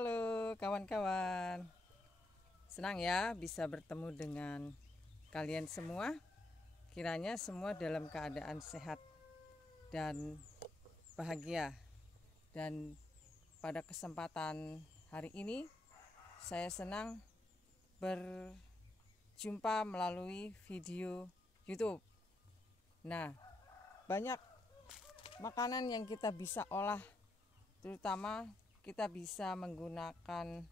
Halo kawan-kawan, senang ya bisa bertemu dengan kalian semua. Kiranya semua dalam keadaan sehat dan bahagia. Dan pada kesempatan hari ini saya senang berjumpa melalui video YouTube. Nah, banyak makanan yang kita bisa olah, terutama kita bisa menggunakan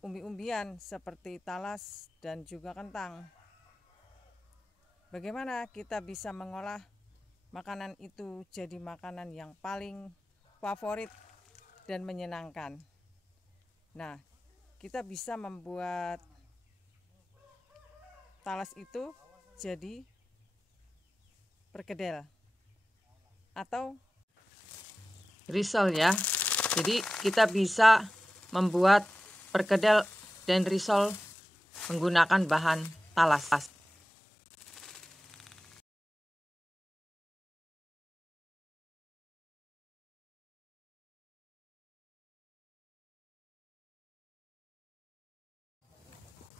umbi-umbian seperti talas dan juga kentang. Bagaimana kita bisa mengolah makanan itu jadi makanan yang paling favorit dan menyenangkan. Nah, kita bisa membuat talas itu jadi perkedel atau risol ya. Jadi kita bisa membuat perkedel dan risol menggunakan bahan talas.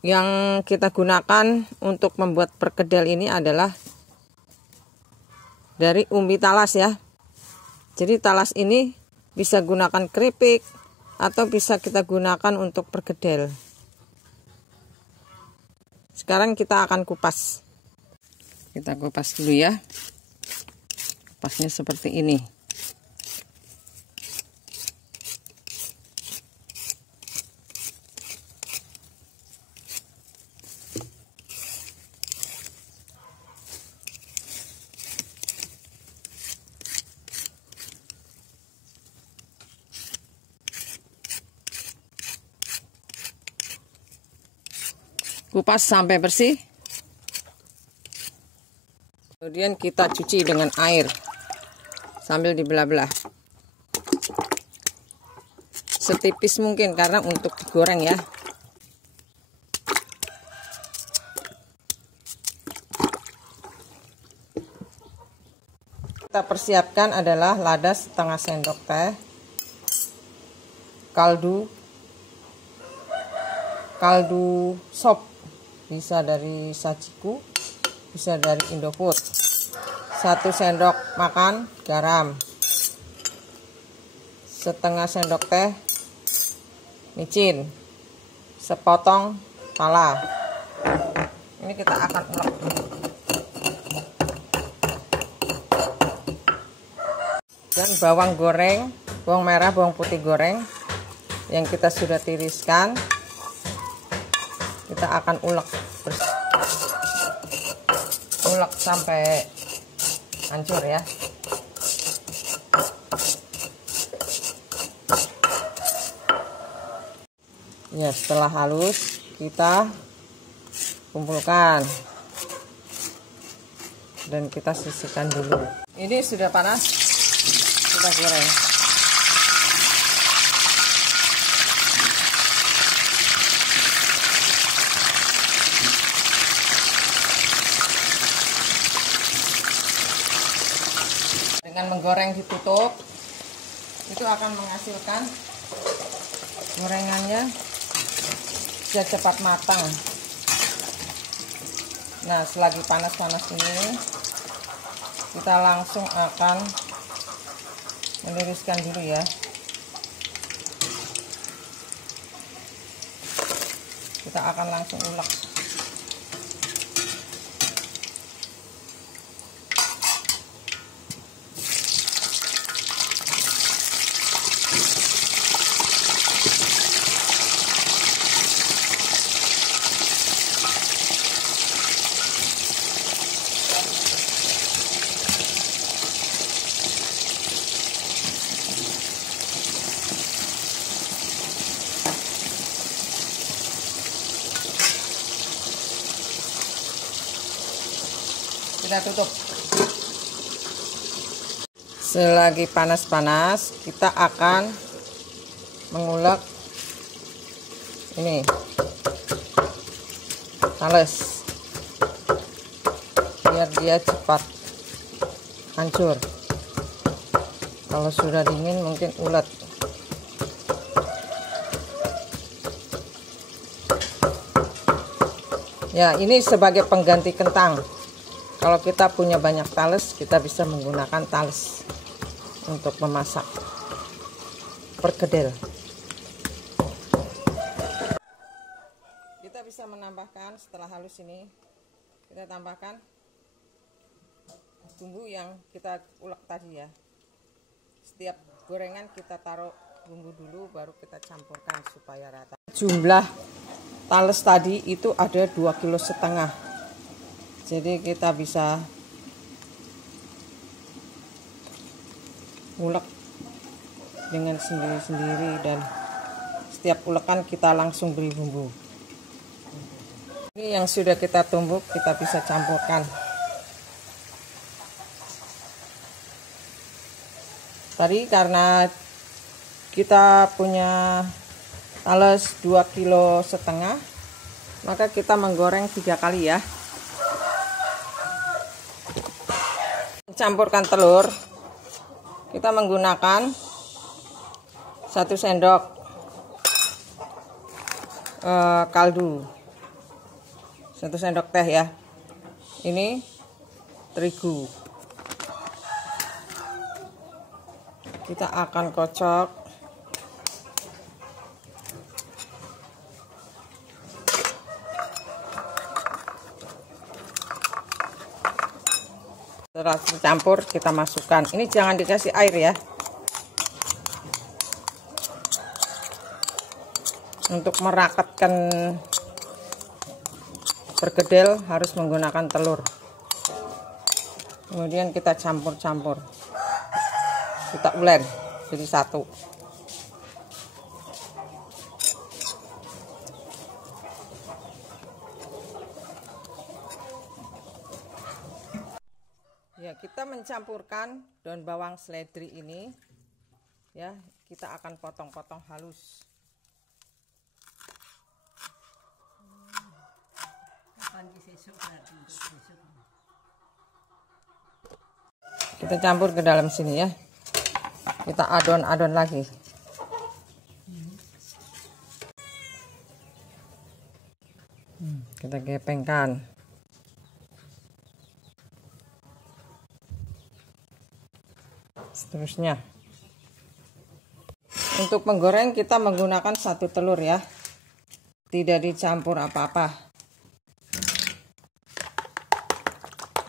Yang kita gunakan untuk membuat perkedel ini adalah dari umbi talas ya. Jadi talas ini bisa gunakan keripik atau bisa kita gunakan untuk perkedel. Sekarang kita akan kupas. Kita kupas dulu ya. Kupasnya seperti ini. Kupas sampai bersih. Kemudian kita cuci dengan air sambil dibelah-belah. Setipis mungkin karena untuk digoreng ya. Kita persiapkan adalah lada setengah sendok teh, kaldu sop, bisa dari Sajiku, bisa dari Indofood, 1 sendok makan garam, setengah sendok teh micin, sepotong pala. Ini kita akan ulek. Dan bawang goreng, bawang merah, bawang putih goreng yang kita sudah tiriskan, kita akan ulek sampai hancur ya. Ya, setelah halus kita kumpulkan dan kita sisihkan dulu. Ini sudah panas, kita goreng. Dengan menggoreng ditutup, itu akan menghasilkan gorengannya bisa cepat matang. Nah, selagi panas-panas ini kita langsung akan meniriskan dulu ya. Kita akan langsung ulek. Kita tutup. Selagi panas-panas kita akan mengulek ini talas biar dia cepat hancur. Kalau sudah dingin mungkin ulet. Ya, ini sebagai pengganti kentang. Kalau kita punya banyak tales, kita bisa menggunakan tales untuk memasak perkedel. Kita bisa menambahkan setelah halus ini, kita tambahkan bumbu yang kita ulek tadi ya. Setiap gorengan kita taruh bumbu dulu, baru kita campurkan supaya rata. Jumlah tales tadi itu ada 2,5 kg. Jadi kita bisa ulek dengan sendiri-sendiri, dan setiap ulekan kita langsung beri bumbu. Ini yang sudah kita tumbuk, kita bisa campurkan. Tadi karena kita punya tales 2,5 kg, maka kita menggoreng 3 kali ya. Campurkan telur, kita menggunakan 1 sendok kaldu, 1 sendok teh ya. Ini terigu, kita akan kocok. Setelah dicampur, kita masukkan. Ini jangan dikasih air ya. Untuk merakatkan perkedel harus menggunakan telur. Kemudian kita campur-campur. Kita blend jadi satu. Ya, kita mencampurkan daun bawang seledri ini ya, kita akan potong-potong halus. Kita campur ke dalam sini ya. Kita adon-adon lagi. Kita gepengkan. Seterusnya, untuk menggoreng kita menggunakan 1 telur ya, tidak dicampur apa-apa.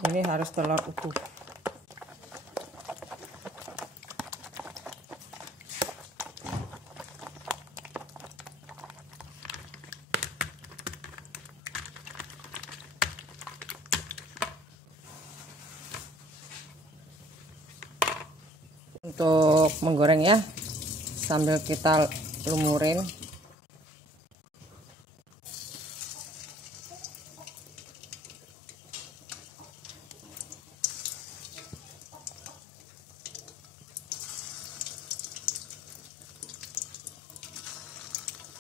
Ini harus telur utuh. Untuk menggoreng ya, sambil kita lumurin.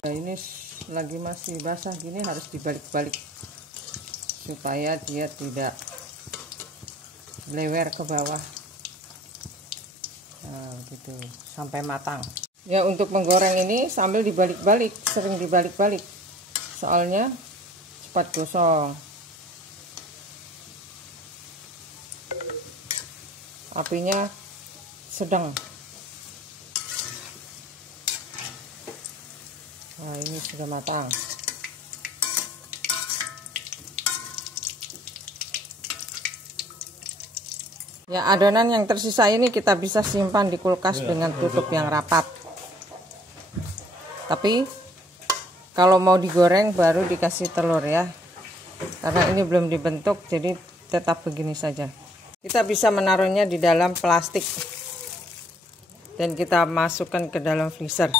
Nah, ini lagi masih basah gini, harus dibalik-balik supaya dia tidak lewer ke bawah. Nah, gitu sampai matang. Ya, untuk menggoreng ini sambil dibalik-balik, sering dibalik-balik. Soalnya cepat gosong. Apinya sedang. Nah, ini sudah matang. Ya, adonan yang tersisa ini kita bisa simpan di kulkas dengan tutup yang rapat. Tapi kalau mau digoreng baru dikasih telur ya. Karena ini belum dibentuk, jadi tetap begini saja. Kita bisa menaruhnya di dalam plastik dan kita masukkan ke dalam freezer.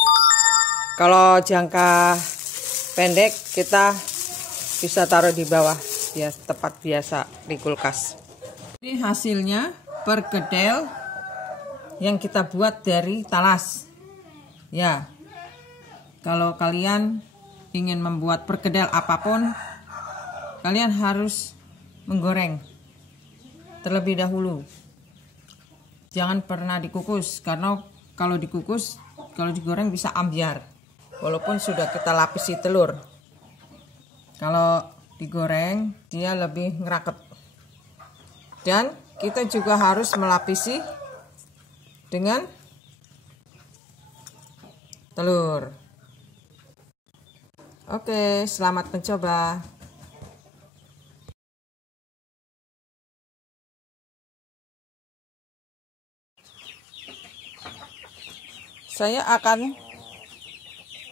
Kalau jangka pendek kita bisa taruh di bawah ya, tempat biasa di kulkas. Ini hasilnya perkedel yang kita buat dari talas. Ya, kalau kalian ingin membuat perkedel apapun, kalian harus menggoreng terlebih dahulu. Jangan pernah dikukus, karena kalau dikukus, kalau digoreng bisa ambyar. Walaupun sudah kita lapisi telur. Kalau digoreng, dia lebih ngeraket. Dan kita juga harus melapisi dengan telur. Oke, selamat mencoba. Saya akan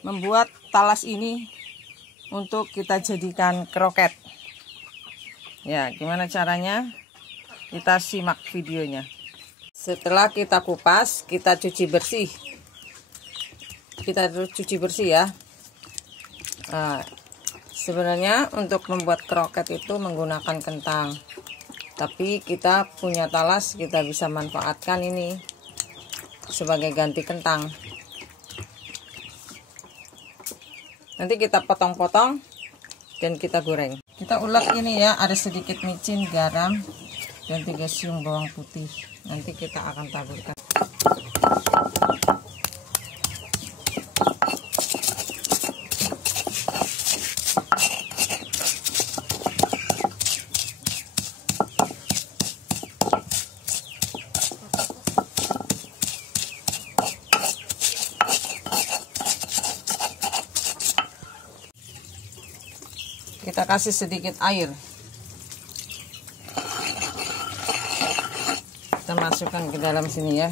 membuat talas ini untuk kita jadikan kroket. Ya, gimana caranya? Kita simak videonya. Setelah kita kupas, kita cuci bersih. Kita cuci bersih ya. Nah, sebenarnya untuk membuat kroket itu menggunakan kentang. Tapi kita punya talas, kita bisa manfaatkan ini sebagai ganti kentang. Nanti kita potong-potong dan kita goreng. Kita ulek ini ya, ada sedikit micin, garam, dan 3 siung bawang putih. Nanti kita akan taburkan. Kita kasih sedikit air. Kita masukkan ke dalam sini ya.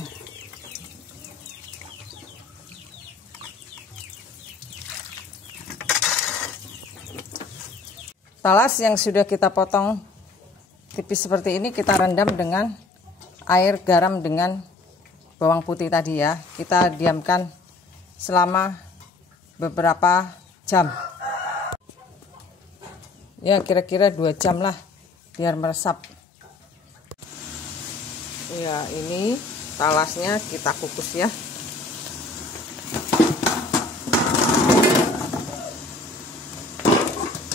Talas yang sudah kita potong tipis seperti ini kita rendam dengan air, garam dengan bawang putih tadi ya. Kita diamkan selama beberapa jam. Ya, kira-kira 2 jam lah biar meresap. Ya, ini talasnya kita kukus ya.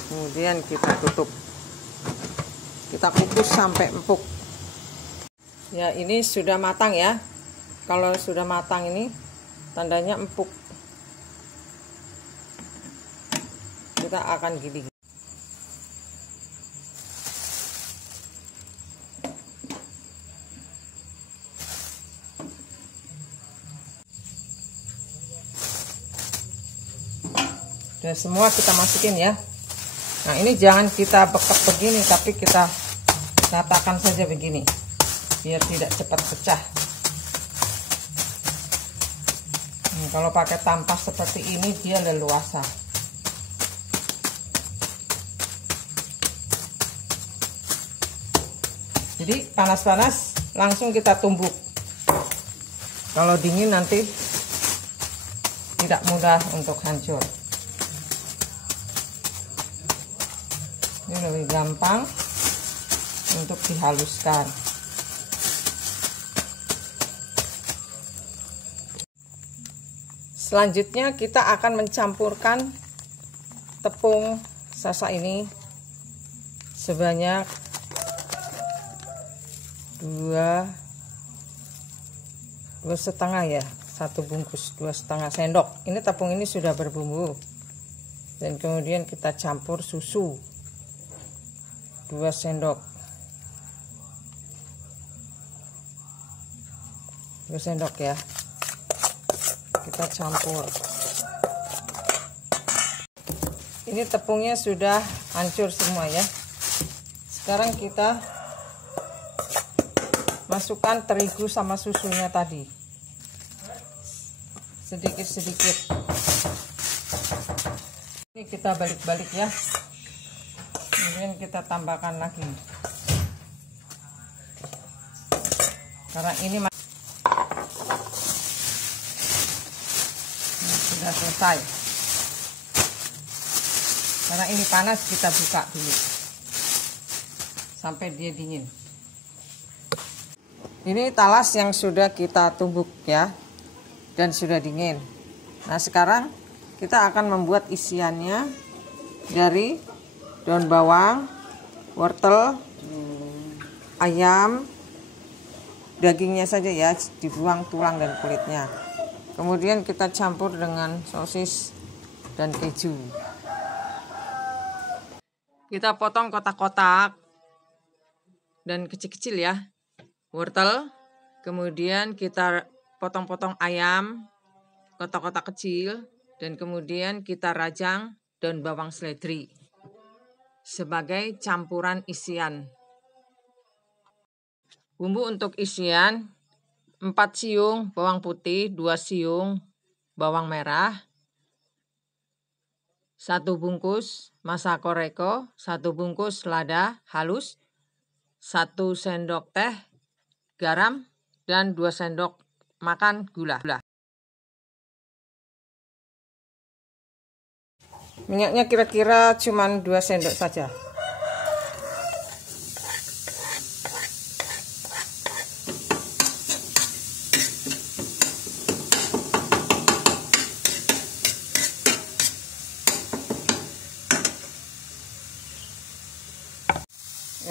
Kemudian kita tutup. Kita kukus sampai empuk. Ya, ini sudah matang ya. Kalau sudah matang ini tandanya empuk. Kita akan giling. Dan semua kita masukin ya. Nah, ini jangan kita bekek begini, tapi kita ratakan saja begini biar tidak cepat pecah. Kalau pakai tampas seperti ini dia leluasa. Jadi panas-panas langsung kita tumbuk. Kalau dingin nanti tidak mudah untuk hancur. Ini lebih gampang untuk dihaluskan. Selanjutnya kita akan mencampurkan tepung sasa ini sebanyak 2,5 ya, 1 bungkus 2,5 sendok. Ini tepung ini sudah berbumbu. Dan kemudian kita campur susu 2 sendok. 2 sendok ya. Kita campur. Ini tepungnya sudah hancur semua ya. Sekarang kita masukkan terigu sama susunya tadi. Sedikit-sedikit. Ini kita balik-balik ya. Kemudian kita tambahkan lagi. Karena ini sudah selesai. Karena ini panas, kita buka dulu sampai dia dingin. Ini talas yang sudah kita tumbuk ya, dan sudah dingin. Nah, sekarang kita akan membuat isiannya dari daun bawang, wortel, ayam, dagingnya saja ya, dibuang tulang dan kulitnya. Kemudian kita campur dengan sosis dan keju. Kita potong kotak-kotak dan kecil-kecil ya. Wortel, kemudian kita potong-potong ayam, kotak-kotak kecil, dan kemudian kita rajang daun bawang seledri sebagai campuran isian. Bumbu untuk isian 4 siung bawang putih, 2 siung bawang merah, 1 bungkus masako reko, 1 bungkus lada halus, 1 sendok teh garam, dan 2 sendok makan gula. Minyaknya kira-kira cuma 2 sendok saja.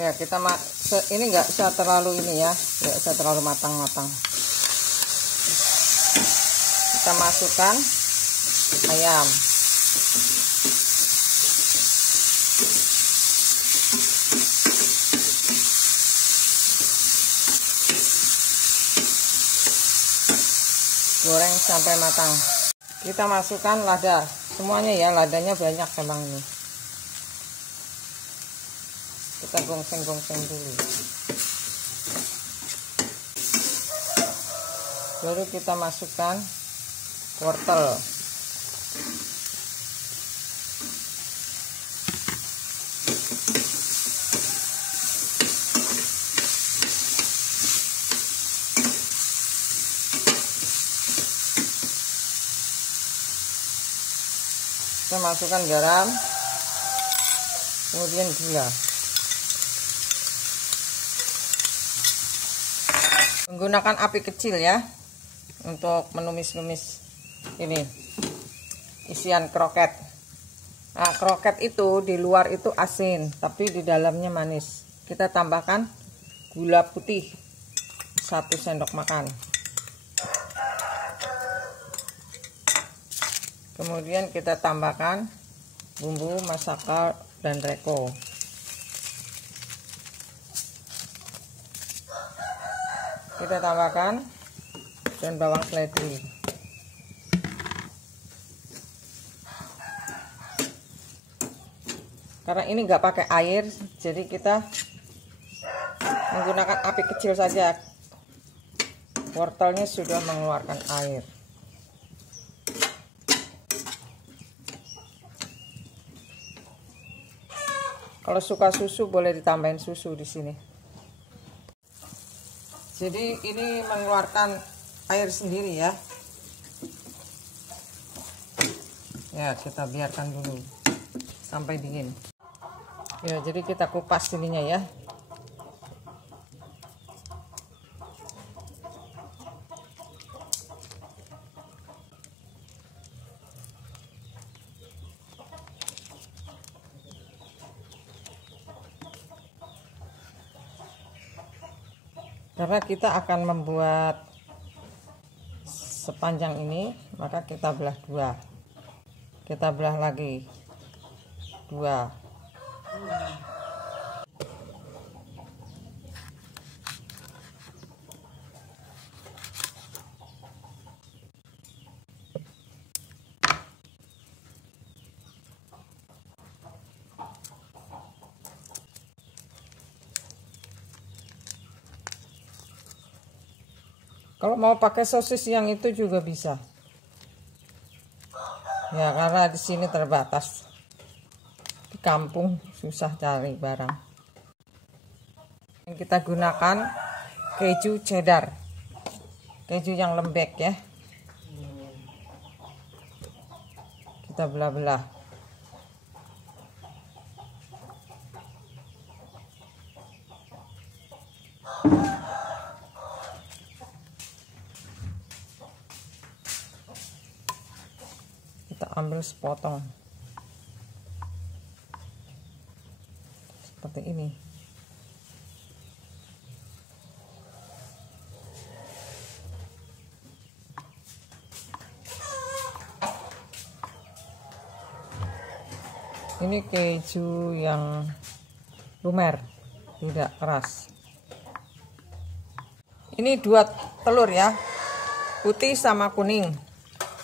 Ya, kita ini enggak usah terlalu ini ya, enggak usah terlalu matang-matang. Kita masukkan ayam. Goreng sampai matang. Kita masukkan lada, semuanya ya, ladanya banyak memang ini. Kita gongseng-gongseng dulu. Baru kita masukkan wortel. Kita masukkan garam, kemudian gula. Menggunakan api kecil ya untuk menumis-numis ini isian kroket. Nah, kroket itu di luar itu asin, tapi di dalamnya manis. Kita tambahkan gula putih 1 sendok makan. Kemudian kita tambahkan bumbu masako dan reko. Kita tambahkan daun bawang seledri. Karena ini nggak pakai air, jadi kita menggunakan api kecil saja. Wortelnya sudah mengeluarkan air. Kalau suka susu boleh ditambahin susu di sini. Jadi ini mengeluarkan air sendiri ya. Ya, kita biarkan dulu sampai dingin. Ya, jadi kita kupas ininya ya. Karena kita akan membuat sepanjang ini, maka kita belah 2. Kita belah lagi 2. Kalau mau pakai sosis yang itu juga bisa. Ya, karena di sini terbatas. Di kampung susah cari barang. Yang kita gunakan keju cheddar. Keju yang lembek ya. Kita belah-belah. Ambil sepotong seperti ini. Ini keju yang lumer, tidak keras. Ini 2 telur ya, putih sama kuning.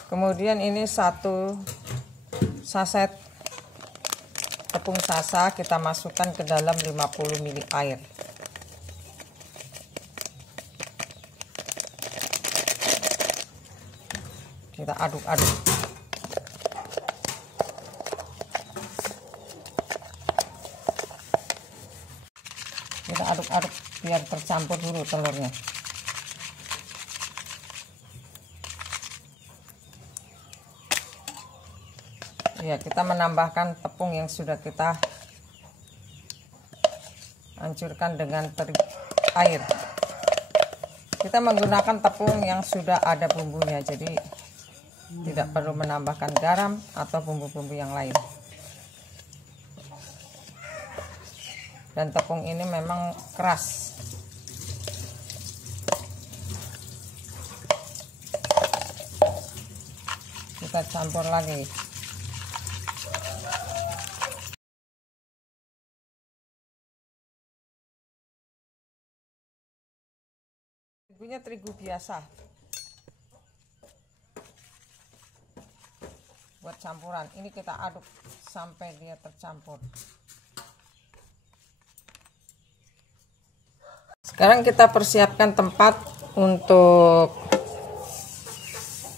Kemudian ini 1 saset tepung sasa, kita masukkan ke dalam 50 ml air. Kita aduk-aduk. Kita aduk-aduk biar tercampur dulu telurnya. Ya, kita menambahkan tepung yang sudah kita hancurkan dengan air. Kita menggunakan tepung yang sudah ada bumbunya, jadi tidak perlu menambahkan garam atau bumbu-bumbu yang lain. Dan tepung ini memang keras. Kita campur lagi. Terigunya terigu biasa. Buat campuran. Ini kita aduk sampai dia tercampur. Sekarang kita persiapkan tempat untuk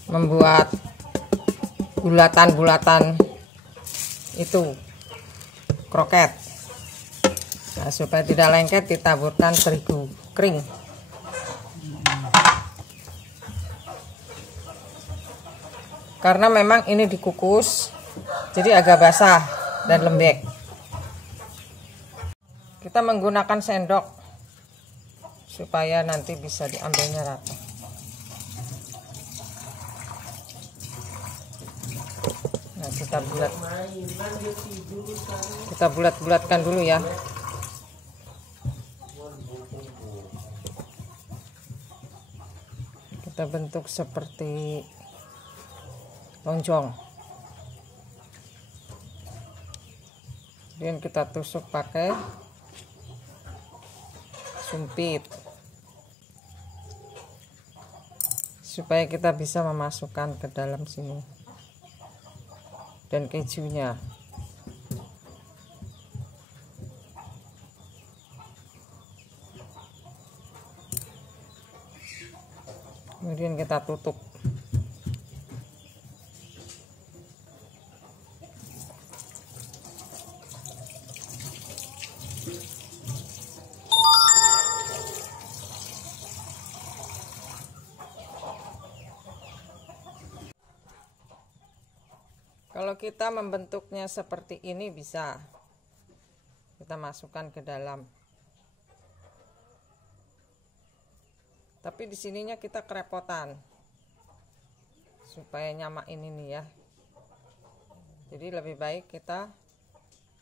membuat bulatan-bulatan itu kroket. Nah, supaya tidak lengket ditaburkan terigu kering. Karena memang ini dikukus, jadi agak basah dan lembek. Kita menggunakan sendok supaya nanti bisa diambilnya rata. Nah, kita bulat-bulatkan dulu ya. Kita bentuk seperti lonjong. Kemudian kita tusuk pakai sumpit supaya kita bisa memasukkan ke dalam sini, dan kejunya. Kemudian kita tutup. Kalau kita membentuknya seperti ini bisa kita masukkan ke dalam. Tapi di sininya kita kerepotan supaya nyamain ini ya. Jadi lebih baik kita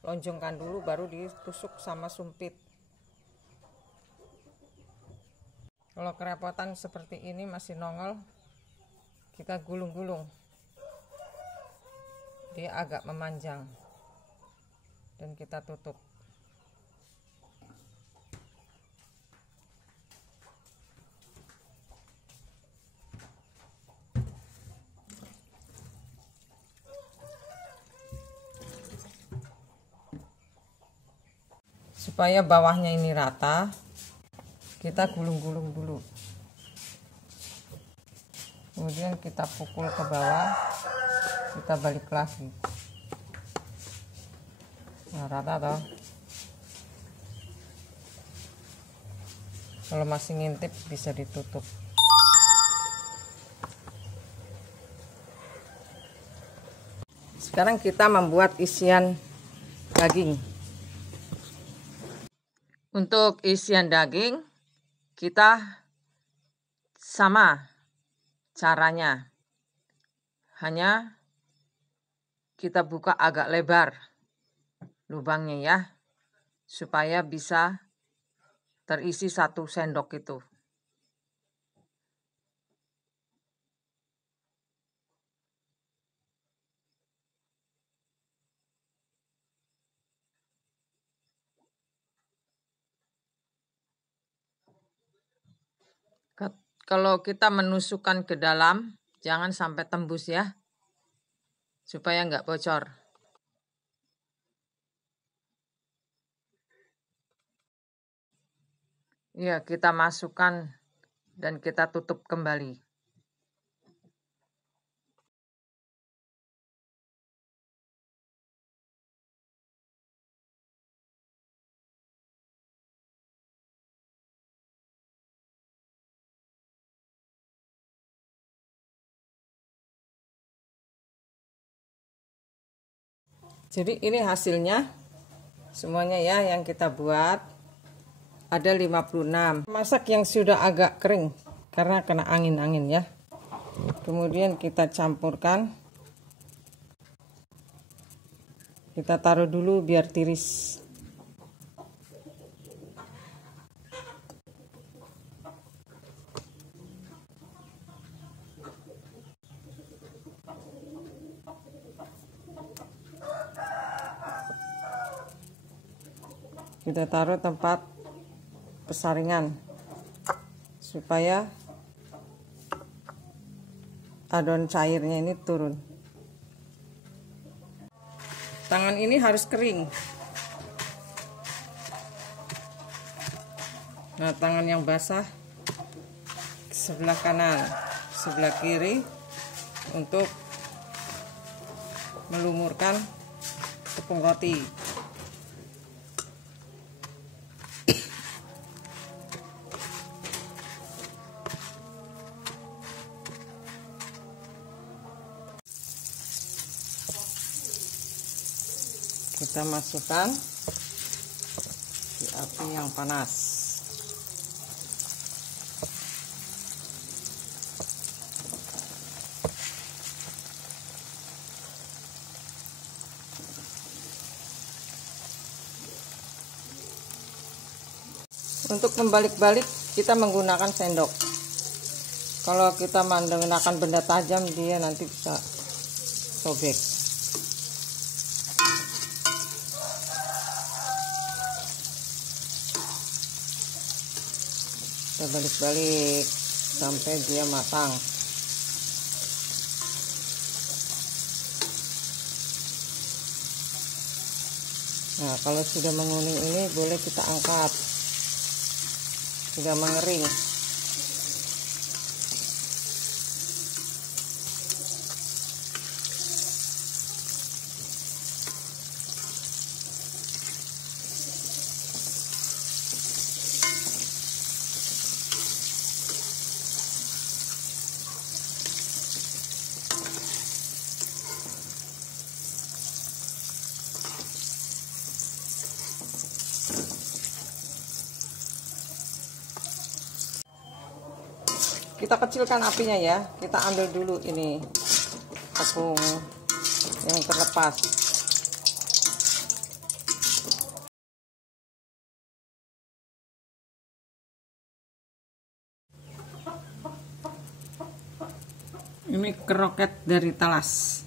lonjongkan dulu baru ditusuk sama sumpit. Kalau kerepotan seperti ini masih nongol, kita gulung-gulung. Dia agak memanjang dan kita tutup. Supaya bawahnya ini rata, kita gulung-gulung dulu. Kemudian kita pukul ke bawah, kita balik lagi. Nah, rata toh. Kalau masih ngintip bisa ditutup. Sekarang kita membuat isian daging. Untuk isian daging kita sama caranya, hanya kita buka agak lebar lubangnya ya, supaya bisa terisi 1 sendok itu. Kalau kita menusukkan ke dalam, jangan sampai tembus ya, supaya nggak bocor. Ya, kita masukkan dan kita tutup kembali. Jadi ini hasilnya semuanya ya yang kita buat. Ada 56. Masak yang sudah agak kering karena kena angin-angin ya. Kemudian kita campurkan. Kita taruh dulu biar tiris. Kita taruh tempat pesaringan supaya adonan cairnya ini turun. Tangan ini harus kering. Nah, tangan yang basah sebelah kanan, sebelah kiri untuk melumurkan tepung roti. Kita masukkan di api yang panas. Untuk membalik-balik kita menggunakan sendok. Kalau kita menggunakan benda tajam dia nanti bisa sobek. Kita balik-balik sampai dia matang. Nah, kalau sudah menguning ini boleh kita angkat. Sudah mengering. Kita kecilkan apinya ya. Kita ambil dulu ini tepung yang terlepas. Ini kroket dari talas.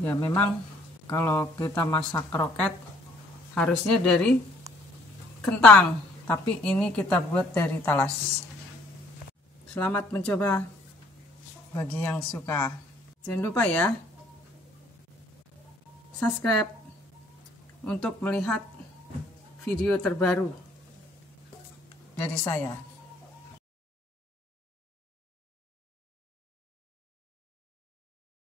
Ya memang kalau kita masak kroket harusnya dari kentang, tapi ini kita buat dari talas. Selamat mencoba bagi yang suka. Jangan lupa ya subscribe untuk melihat video terbaru dari saya.